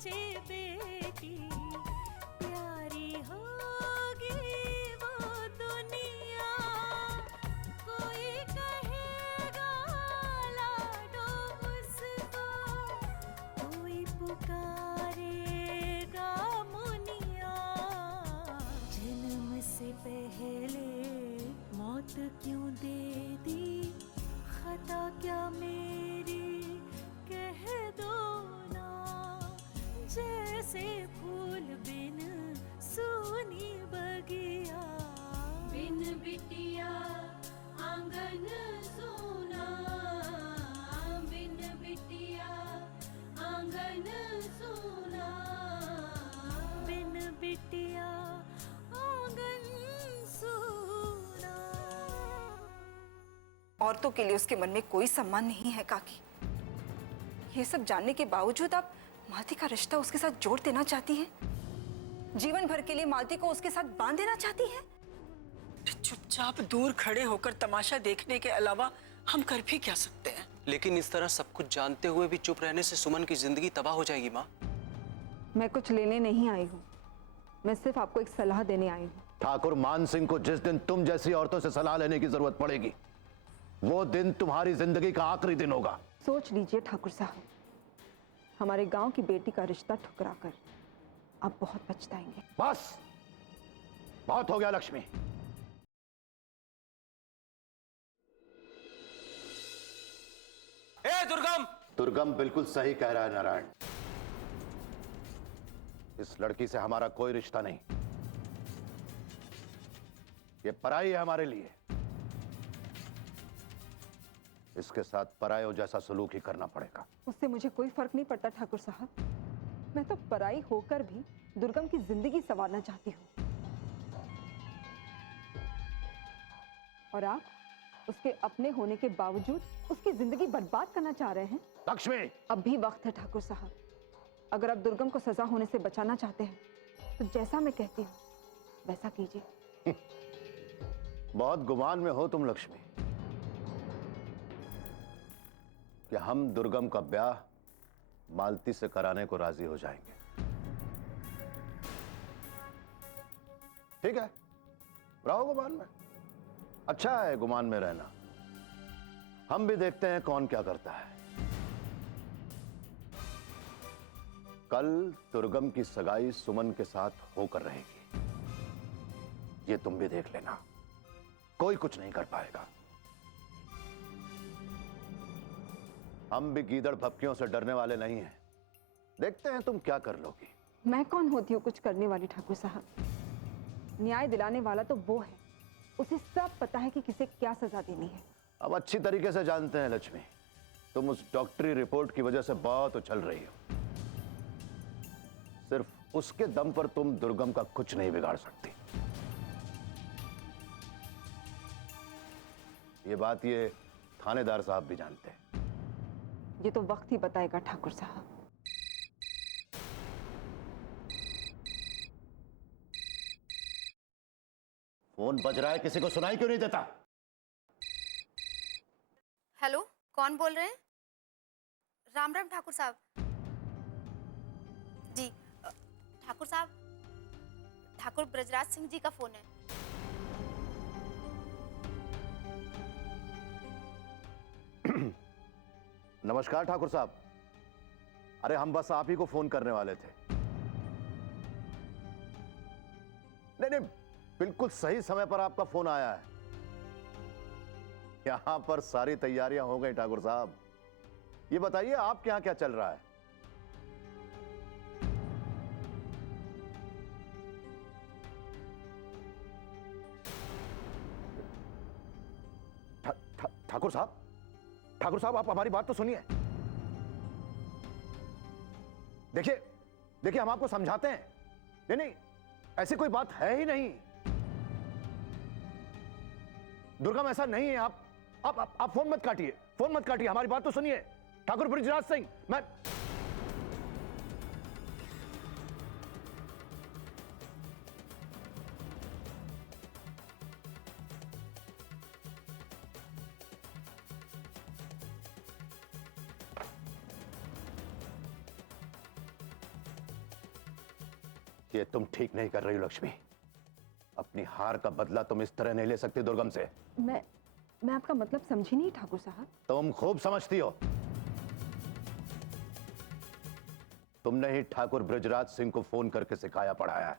सोचे बेटी प्यारी होगी वो दुनिया, कोई कहेगा लाडो उसको, कोई पुकारेगा मुनिया। जन्म से पहले मौत क्यों दे दी, खता क्या मेरी कह दो ना। जैसे फूल बिन सूनी बगिया, बिन बिटिया आंगन सूना, बिन बिटिया आंगन सूना, बिन बिटिया आंगन सूना। औरतों के लिए उसके मन में कोई सम्मान नहीं है काकी। ये सब जानने के बावजूद आप मालती का रिश्ता उसके साथ जोड़ देना चाहती हैं, जीवन भर के लिए मालती को उसके साथ बांध देना चाहती हैं। चुपचाप दूर खड़े होकर तमाशा देखने के अलावा हम कर भी क्या सकते हैं? लेकिन इस तरह सब कुछ जानते हुए भी चुप रहने से सुमन की जिंदगी तबाह हो जाएगी माँ। मैं कुछ लेने नहीं आई हूँ, मैं सिर्फ आपको एक सलाह देने आई हूँ। ठाकुर मान सिंह को जिस दिन तुम जैसी औरतों से सलाह लेने की जरूरत पड़ेगी, वो दिन तुम्हारी जिंदगी का आखिरी दिन होगा। सोच लीजिए ठाकुर साहब, हमारे गांव की बेटी का रिश्ता ठुकराकर आप बहुत पछताएंगे। बस बहुत हो गया लक्ष्मी। ए दुर्गम! दुर्गम बिल्कुल सही कह रहा है नारायण। इस लड़की से हमारा कोई रिश्ता नहीं, ये पराई है हमारे लिए। इसके साथ परायों जैसा सलूक ही करना पड़ेगा। उससे मुझे कोई फर्क नहीं पड़ता ठाकुर साहब, मैं तो पराई होकर भी दुर्गम की जिंदगी संवारना चाहती हूँ। और आप उसके अपने होने के बावजूद उसकी जिंदगी बर्बाद करना चाह रहे हैं। लक्ष्मी, अब भी वक्त है ठाकुर साहब, अगर आप दुर्गम को सजा होने से बचाना चाहते हैं तो जैसा मैं कहती हूँ वैसा कीजिए। बहुत गुमान में हो तुम लक्ष्मी कि हम दुर्गम का ब्याह मालती से कराने को राजी हो जाएंगे। ठीक है, रहो गुमान में, अच्छा है गुमान में रहना। हम भी देखते हैं कौन क्या करता है। कल दुर्गम की सगाई सुमन के साथ होकर रहेगी, ये तुम भी देख लेना। कोई कुछ नहीं कर पाएगा। हम भी गीदड़ भपकियों से डरने वाले नहीं हैं। देखते हैं तुम क्या कर लोगी। मैं कौन होती हूँ कुछ करने वाली ठाकुर साहब? न्याय दिलाने वाला तो वो है, उसे सब पता है कि किसे क्या सजा देनी है। अब अच्छी तरीके से जानते हैं लक्ष्मी, तुम उस डॉक्टरी रिपोर्ट की वजह से बहुत उछल रही हो। सिर्फ उसके दम पर तुम दुर्गम का कुछ नहीं बिगाड़ सकती। ये बात ये थानेदार साहब भी जानते हैं। ये तो वक्त ही बताएगा ठाकुर साहब। फोन बज रहा है, किसी को सुनाई क्यों नहीं देता? हेलो, कौन बोल रहे हैं? राम राम ठाकुर साहब। जी ठाकुर साहब, ठाकुर ब्रजराज सिंह जी का फोन है। नमस्कार ठाकुर साहब। अरे हम बस आप ही को फोन करने वाले थे। नहीं नहीं, बिल्कुल सही समय पर आपका फोन आया है। यहां पर सारी तैयारियां हो गई ठाकुर साहब। ये बताइए आपके यहां क्या चल रहा है? ठाकुर साहब, ठाकुर साहब, आप हमारी बात तो सुनिए। देखिए देखिए, हम आपको समझाते हैं। नहीं नहीं, ऐसी कोई बात है ही नहीं। दुर्गम ऐसा नहीं है। आप फोन मत काटिए, फोन मत काटिए, हमारी बात तो सुनिए। ठाकुर ब्रजराज सिंह, मैं ये तुम ठीक नहीं कर रही हो लक्ष्मी। अपनी हार का बदला तुम इस तरह नहीं ले सकती दुर्गम से। मैं आपका मतलब समझी नहीं ठाकुर साहब। तुम खूब समझती हो। तुमने ही ठाकुर बृजराज सिंह को फोन करके सिखाया पढ़ाया है।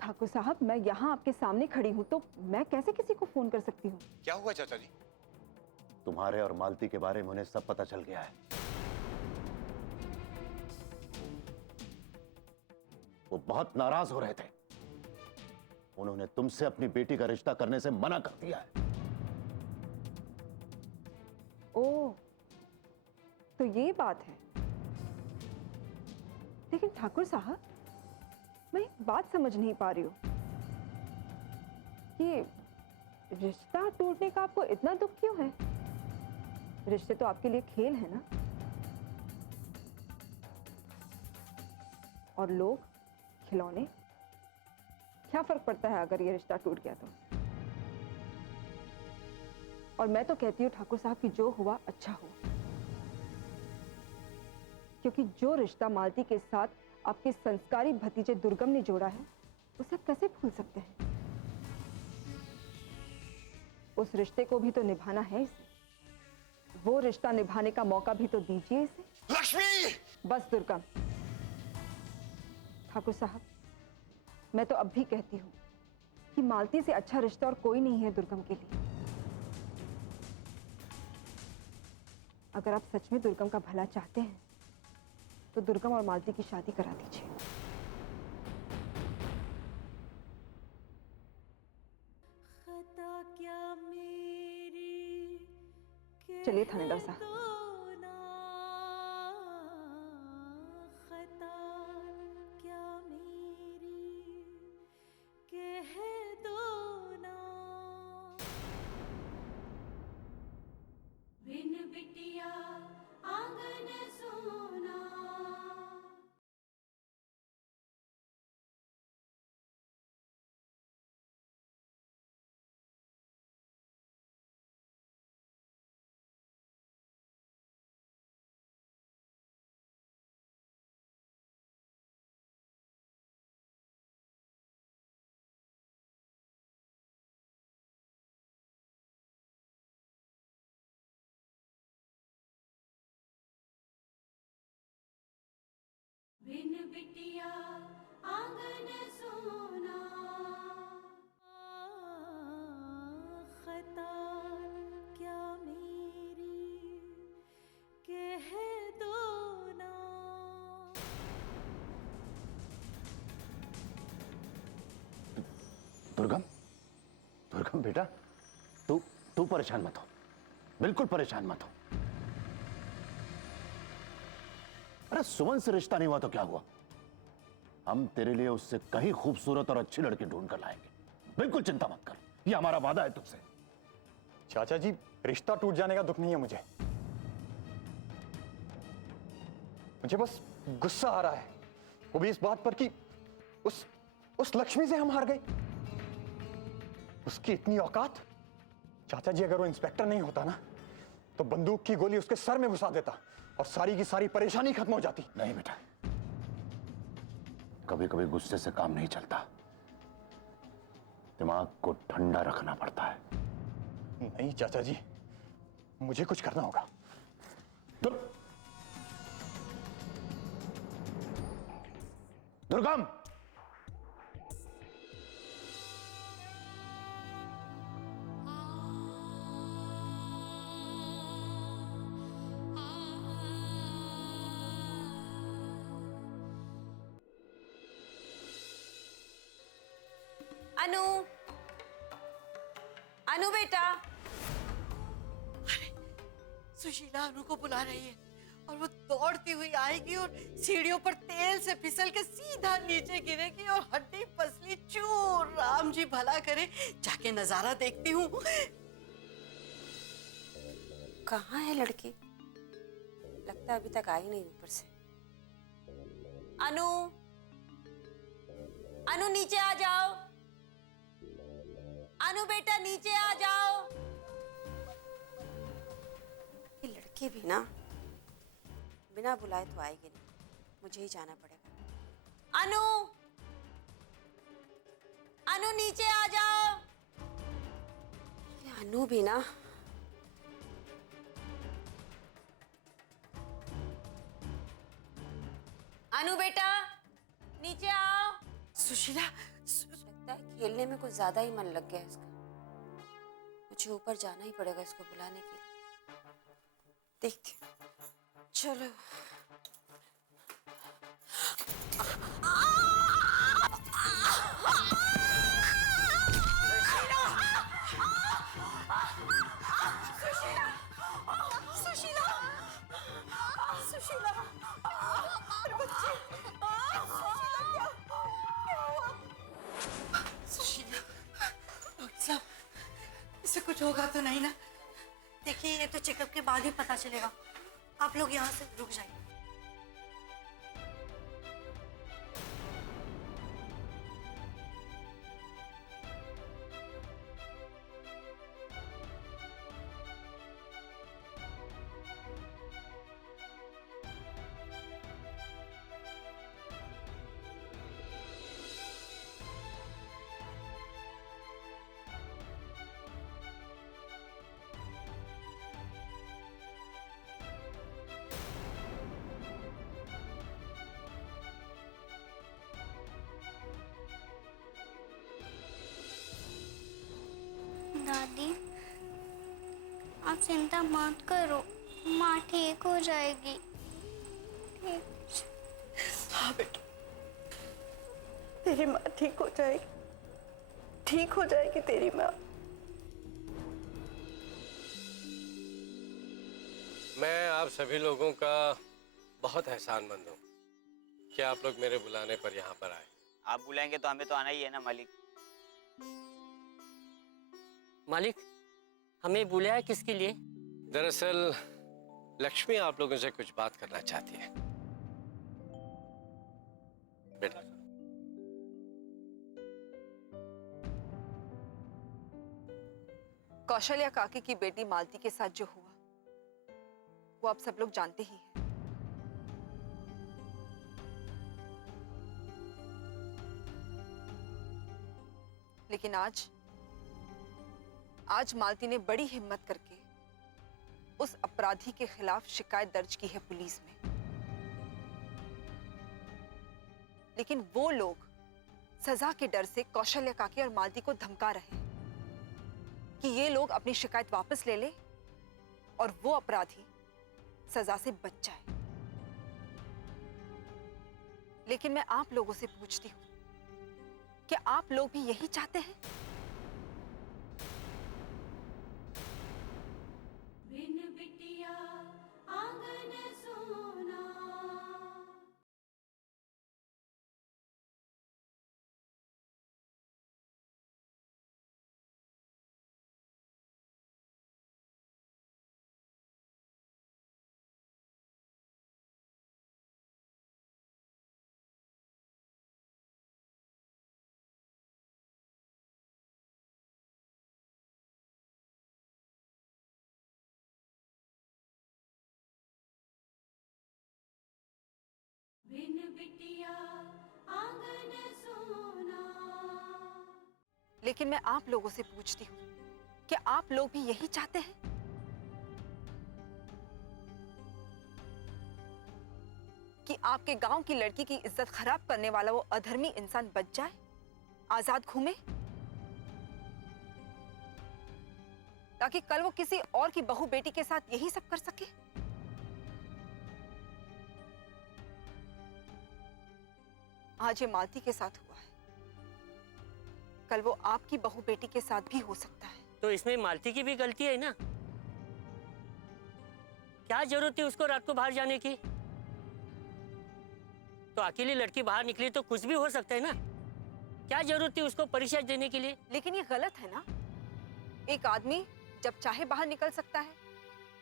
ठाकुर साहब, मैं यहाँ आपके सामने खड़ी हूँ तो मैं कैसे किसी को फोन कर सकती हूँ? क्या हुआ चाचा जी? तुम्हारे और मालती के बारे में उन्हें सब पता चल गया है। वो बहुत नाराज हो रहे थे। उन्होंने तुमसे अपनी बेटी का रिश्ता करने से मना कर दिया है। ओह, तो ये बात है। लेकिन ठाकुर साहब, मैं एक बात समझ नहीं पा रही हूँ। ये रिश्ता टूटने का आपको इतना दुख क्यों है? रिश्ते तो आपके लिए खेल है ना। और लोग, खिलौने, क्या फर्क पड़ता है अगर ये रिश्ता टूट गया तो? और मैं तो कहती हूँ ठाकुर साहब कि जो हुआ अच्छा हुआ, क्योंकि जो रिश्ता मालती के साथ आपके संस्कारी भतीजे दुर्गम ने जोड़ा है, उसे आप कैसे भूल सकते हैं? उस रिश्ते को भी तो निभाना है इसे। वो रिश्ता निभाने का मौका भी तो दीजिए इसे। लक्ष्मी! बस दुर्गम। ठाकुर साहब, मैं तो अब भी कहती हूँ कि मालती से अच्छा रिश्ता और कोई नहीं है दुर्गम के लिए। अगर आप सच में दुर्गम का भला चाहते हैं तो दुर्गम और मालती की शादी करा दीजिए। खता क्या मेरी, चलिए थानेदार साहब। दो ना, खता क्या मेरी, कह दो ना। बिन बिटिया आंगन सोना। बिन बिटिया आंगन सोना। खता क्या मेरी, कह दो ना। दुर्गम, दुर्गम बेटा, तू परेशान मत हो, बिल्कुल परेशान मत हो। अरे सुमन से रिश्ता नहीं हुआ तो क्या हुआ? हम तेरे लिए उससे कहीं खूबसूरत और अच्छी लड़की ढूंढ कर लाएंगे। बिल्कुल चिंता मत कर, ये हमारा वादा है तुझसे। चाचा जी, रिश्ता टूट जाने का दुख नहीं है मुझे। मुझे बस गुस्सा आ रहा है, वो भी इस बात पर कि उस लक्ष्मी से हम हार गए। उसकी इतनी औकात। चाचा जी, अगर वो इंस्पेक्टर नहीं होता ना तो बंदूक की गोली उसके सर में घुसा देता और सारी की सारी परेशानी खत्म हो जाती। नहीं बेटा, कभी कभी गुस्से से काम नहीं चलता, दिमाग को ठंडा रखना पड़ता है। नहीं चाचा जी, मुझे कुछ करना होगा। दुर्गम, अनु, अनु बेटा। सुशीला अनु को बुला रही है और वो दौड़ती हुई आएगी और सीढ़ियों पर तेल से फिसल के सीधा नीचे गिरेगी और हड्डी पसली चूर। राम जी भला करे, जाके नजारा देखती हूँ। कहाँ है लड़की? लगता है अभी तक आई नहीं ऊपर से। अनु, अनु नीचे आ जाओ। अनु बेटा नीचे आ जाओ। ये लड़की भी ना बिना बुलाए तो आएगी नहीं, मुझे ही जाना पड़ेगा। अनु, अनु नीचे आ जाओ। ये अनु भी ना, अनु बेटा नीचे आओ। सुशीला लगता है खेलने में कुछ ज्यादा ही मन लग गया इसका। मुझे ऊपर जाना ही पड़ेगा इसको बुलाने के लिए। देखती हूँ। चलो। सुशीला, डॉक्टर साहब, इसे कुछ होगा तो नहीं ना? देखिए ये तो चेकअप के बाद ही पता चलेगा। आप लोग यहाँ से रुक जाइए। दादी, आप चिंता मत करो, माँ ठीक हो जाएगी। ठीक। हाँ बेटा, तेरी माँ ठीक हो जाएगी, ठीक हो जाएगी तेरी माँ। मैं आप सभी लोगों का बहुत एहसानमंद हूँ कि आप लोग मेरे बुलाने पर यहाँ पर आए। आप बुलाएंगे तो हमें तो आना ही है ना मालिक। मालिक, हमें बुलाया किसके लिए? दरअसल लक्ष्मी आप लोगों से कुछ बात करना चाहती है। बेटा, कौशल्या काकी की बेटी मालती के साथ जो हुआ वो आप सब लोग जानते ही हैं। लेकिन आज मालती ने बड़ी हिम्मत करके उस अपराधी के खिलाफ शिकायत दर्ज की है पुलिस में। लेकिन वो लोग सजा के डर से कौशल्या काकी और मालती को धमका रहे हैं कि ये लोग अपनी शिकायत वापस ले ले और वो अपराधी सजा से बच जाए। लेकिन मैं आप लोगों से पूछती हूं, क्या आप लोग भी यही चाहते हैं? बिन बिटिया आंगन सोना। बिन बिटिया आंगन सोना। लेकिन मैं आप लोगों से पूछती हूं, क्या आप लोग भी यही चाहते हैं? कि आपके गांव की लड़की की इज्जत खराब करने वाला वो अधर्मी इंसान बच जाए, आजाद घूमे, ताकि कल वो किसी और की बहू बेटी के साथ यही सब कर सके? आज ये मालती के साथ हुआ है, कल वो आपकी बहू बेटी के साथ भी हो सकता है। तो इसमें मालती की भी गलती है ना? क्या जरूरत थी उसको रात को बाहर जाने की? तो अकेली लड़की बाहर निकली तो कुछ भी हो सकता है ना? क्या जरूरत थी उसको परिचय देने के लिए? लेकिन ये गलत है ना? एक आदमी जब चाहे बाहर निकल सकता है,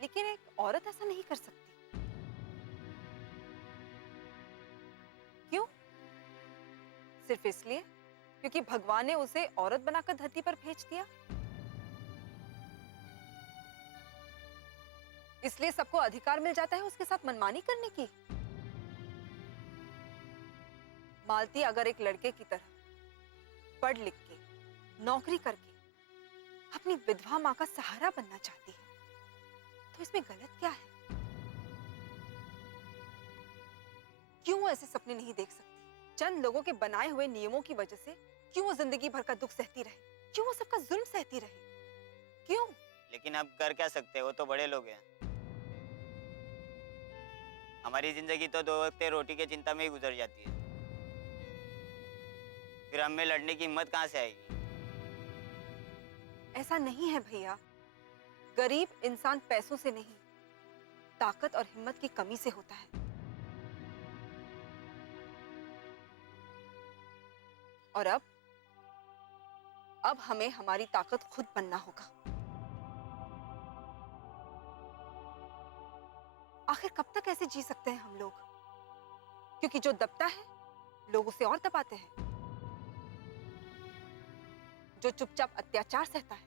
लेकिन एक औरत ऐसा नहीं कर सकती। क्यों? सिर्फ इसलिए क्योंकि भगवान ने उसे औरत बनाकर धरती पर भेज दिया? इसलिए सबको अधिकार मिल जाता है उसके साथ मनमानी करने की? मालती अगर एक लड़के की तरह पढ़ लिख के नौकरी करके अपनी विधवा माँ का सहारा बनना चाहती है, तो इसमें गलत क्या है? क्यों वो ऐसे सपने नहीं देख सकती? चंद लोगों के बनाए हुए नियमों की वजह से क्यों वो जिंदगी भर का दुख सहती रहे? क्यों वो सबका जुल्म सहती रहे? क्यों? लेकिन अब कर क्या सकते हैं, वो तो बड़े लोग हैं। हमारी जिंदगी तो 2 वक्त रोटी की चिंता में ही गुजर जाती है। फिर हमें लड़ने की हिम्मत कहाँ से आएगी? ऐसा नहीं है भैया। गरीब इंसान पैसों से नहीं, ताकत और हिम्मत की कमी से होता है। और अब हमें हमारी ताकत खुद बनना होगा। आखिर कब तक ऐसे जी सकते हैं हम लोग? क्योंकि जो दबता है लोग उसे और दबाते हैं, जो चुपचाप अत्याचार सहता है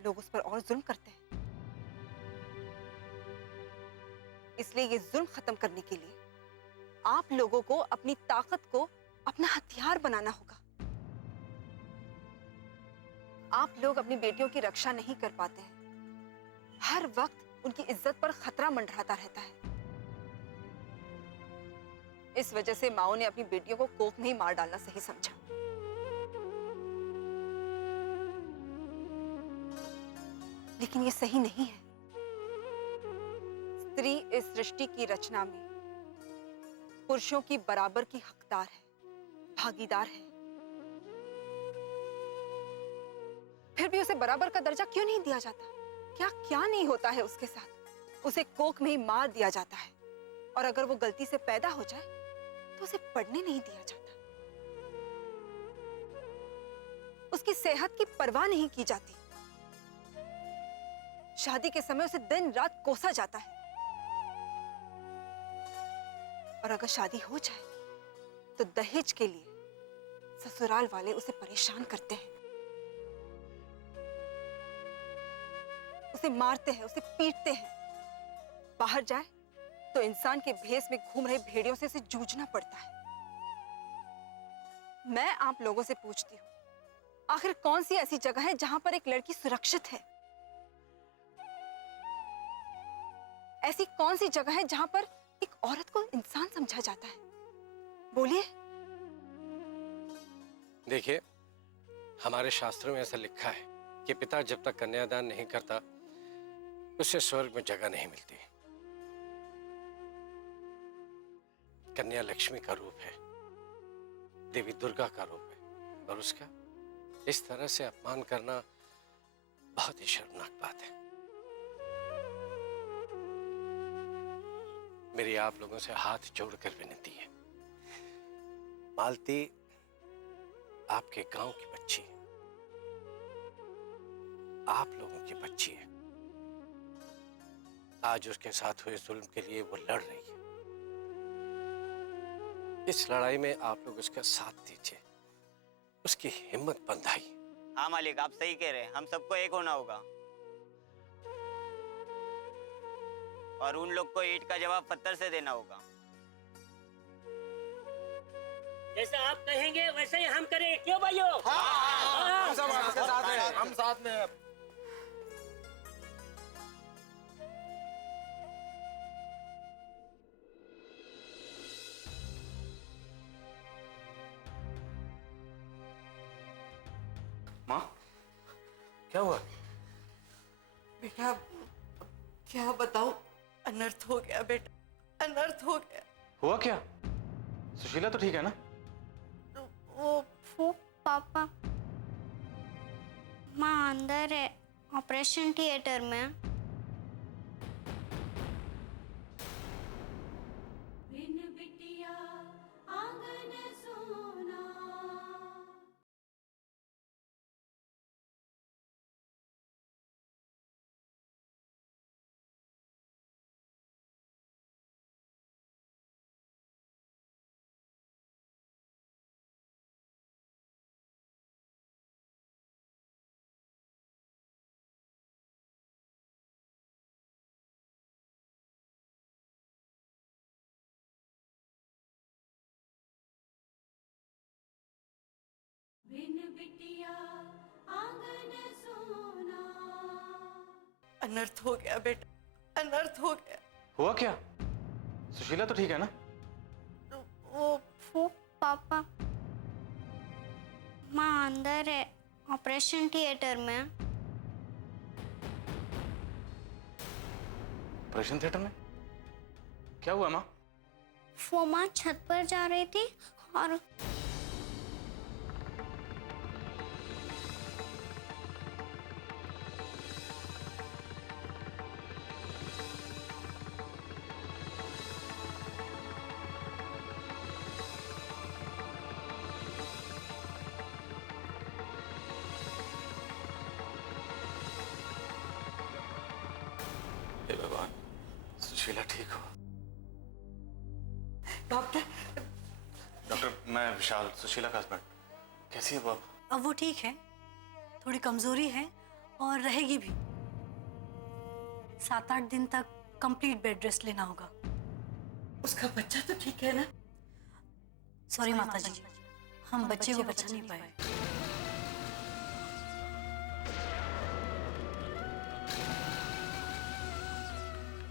लोग उस पर और जुल्म करते हैं। इसलिए ये जुल्म खत्म करने के लिए आप लोगों को अपनी ताकत को अपना हथियार बनाना होगा। आप लोग अपनी बेटियों की रक्षा नहीं कर पाते हैं। हर वक्त उनकी इज्जत पर खतरा मंडराता रहता है। इस वजह से माओ ने अपनी बेटियों को कोख में ही मार डालना सही समझा। लेकिन ये सही नहीं है। स्त्री इस सृष्टि की रचना में पुरुषों की बराबर की हकदार है, भागीदार है। फिर भी उसे बराबर का दर्जा क्यों नहीं दिया जाता? क्या क्या नहीं होता है उसके साथ? उसे कोख में ही मार दिया जाता है, और अगर वो गलती से पैदा हो जाए तो उसे पढ़ने नहीं दिया जाता। उसकी सेहत की परवाह नहीं की जाती। शादी के समय उसे दिन रात कोसा जाता है, और अगर शादी हो जाए तो दहेज के लिए ससुराल वाले उसे परेशान करते हैं, उसे मारते हैं, उसे पीटते हैं। बाहर जाए तो इंसान के भेष में घूम रहे भेड़ियों से उसे जूझना पड़ता है। मैं आप लोगों से पूछती हूँ, आखिर कौन सी ऐसी जगह है जहां पर एक लड़की सुरक्षित है? ऐसी कौन सी जगह है जहां पर एक औरत को इंसान समझा जाता है? बोलिए। देखिए, हमारे शास्त्रों में ऐसा लिखा है कि पिता जब तक कन्यादान नहीं करता उसे स्वर्ग में जगह नहीं मिलती। कन्या लक्ष्मी का रूप है, देवी दुर्गा का रूप है, और उसका इस तरह से अपमान करना बहुत ही शर्मनाक बात है। मेरी आप लोगों से हाथ जोड़कर विनती है, मालती आपके गांव की बच्ची है, आप लोगों की बच्ची है। आज उसके साथ हुए जुल्म के लिए वो लड़ रही है। इस लड़ाई में आप लोग उसका साथ दीजिए, उसकी हिम्मत बंधाइए। हाँ मालिक, आप सही कह रहे हैं। हम सबको एक होना होगा, और उन लोग को ईंट का जवाब पत्थर से देना होगा। जैसा आप कहेंगे वैसे ही हम करेंगे। क्यों भाइयों? हम सब आपके साथ हैं, हम साथ में हैं। माँ, क्या हुआ? बेटा क्या बताऊं, अनर्थ हो गया बेटा, अनर्थ हो गया। हुआ क्या? सुशीला तो ठीक है ना? वो पापा, माँ अंदर है, ऑपरेशन थिएटर में। अनर्थ हो गया बेटा, अनर्थ हो गया। हुआ क्या? सुशीला तो ठीक है ना? वो पापा, माँ अंदर है ऑपरेशन थिएटर में। ऑपरेशन थिएटर में? क्या हुआ माँ? वो माँ छत पर जा रही थी और हे भगवान, सुशीला ठीक हो। डॉक्टर, डॉक्टर, मैं विशाल, सुशीला का हस्बैंड। कैसी है वो अब? अब वो ठीक है, थोड़ी कमजोरी है और रहेगी भी। 7-8 दिन तक कंप्लीट बेड रेस्ट लेना होगा। उसका बच्चा तो ठीक है ना? सॉरी माता जी, हम बच्चे को बचा नहीं पाए।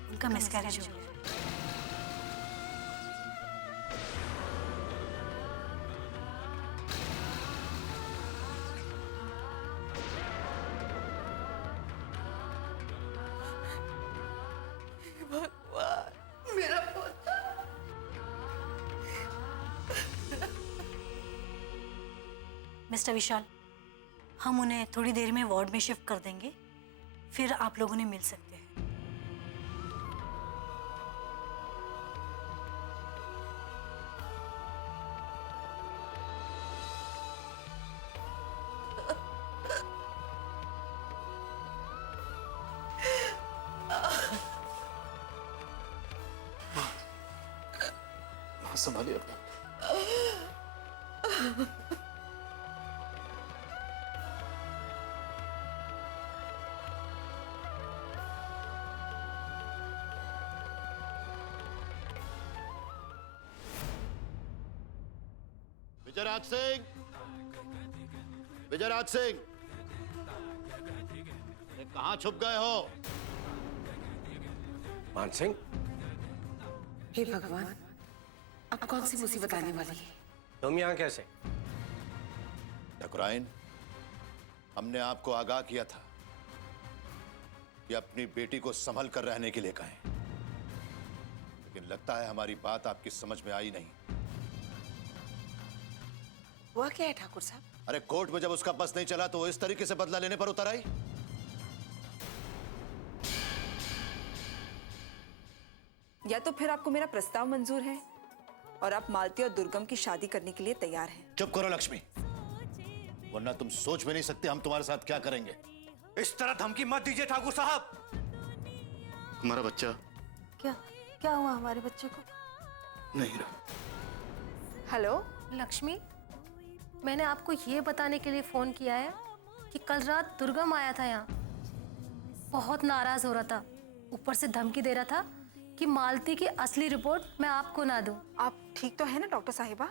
उनका मिसकैरेज हो गया। भगवान, मेरा पोता। मिस्टर विशाल, हम उन्हें थोड़ी देर में वार्ड में शिफ्ट कर देंगे, फिर आप लोग उन्हें मिल सकते हैं। संभालिए अपना। विजयराज सिंह, विजयराज सिंह, कहां छुप गए हो? मान सिंह, हे भगवान, अब कौन सी मुसीबत आने वाली है? तुम यहाँ कैसे? ठाकुराइन, हमने आपको आगाह किया था कि अपनी बेटी को संभल कर रहने के लिए कहें, लेकिन लगता है हमारी बात आपकी समझ में आई नहीं। हुआ क्या है ठाकुर साहब? अरे कोर्ट में जब उसका बस नहीं चला तो वो इस तरीके से बदला लेने पर उतर आई। या तो फिर आपको मेरा प्रस्ताव मंजूर है और आप मालती और दुर्गम की शादी करने के लिए तैयार हैं। चुप करो लक्ष्मी, वरना तुम सोच भी नहीं सकते हम तुम्हारे साथ क्या करेंगे। इस तरह धमकी मत दीजिए ठाकुर साहब। हमारा बच्चा क्या हुआ हमारे बच्चे को? नहीं रहा। हेलो लक्ष्मी, मैंने आपको ये बताने के लिए फोन किया है कि कल रात दुर्गम आया था यहाँ। बहुत नाराज हो रहा था, ऊपर से धमकी दे रहा था कि मालती की असली रिपोर्ट मैं आपको ना दूं। आप ठीक तो है ना डॉक्टर साहिबा?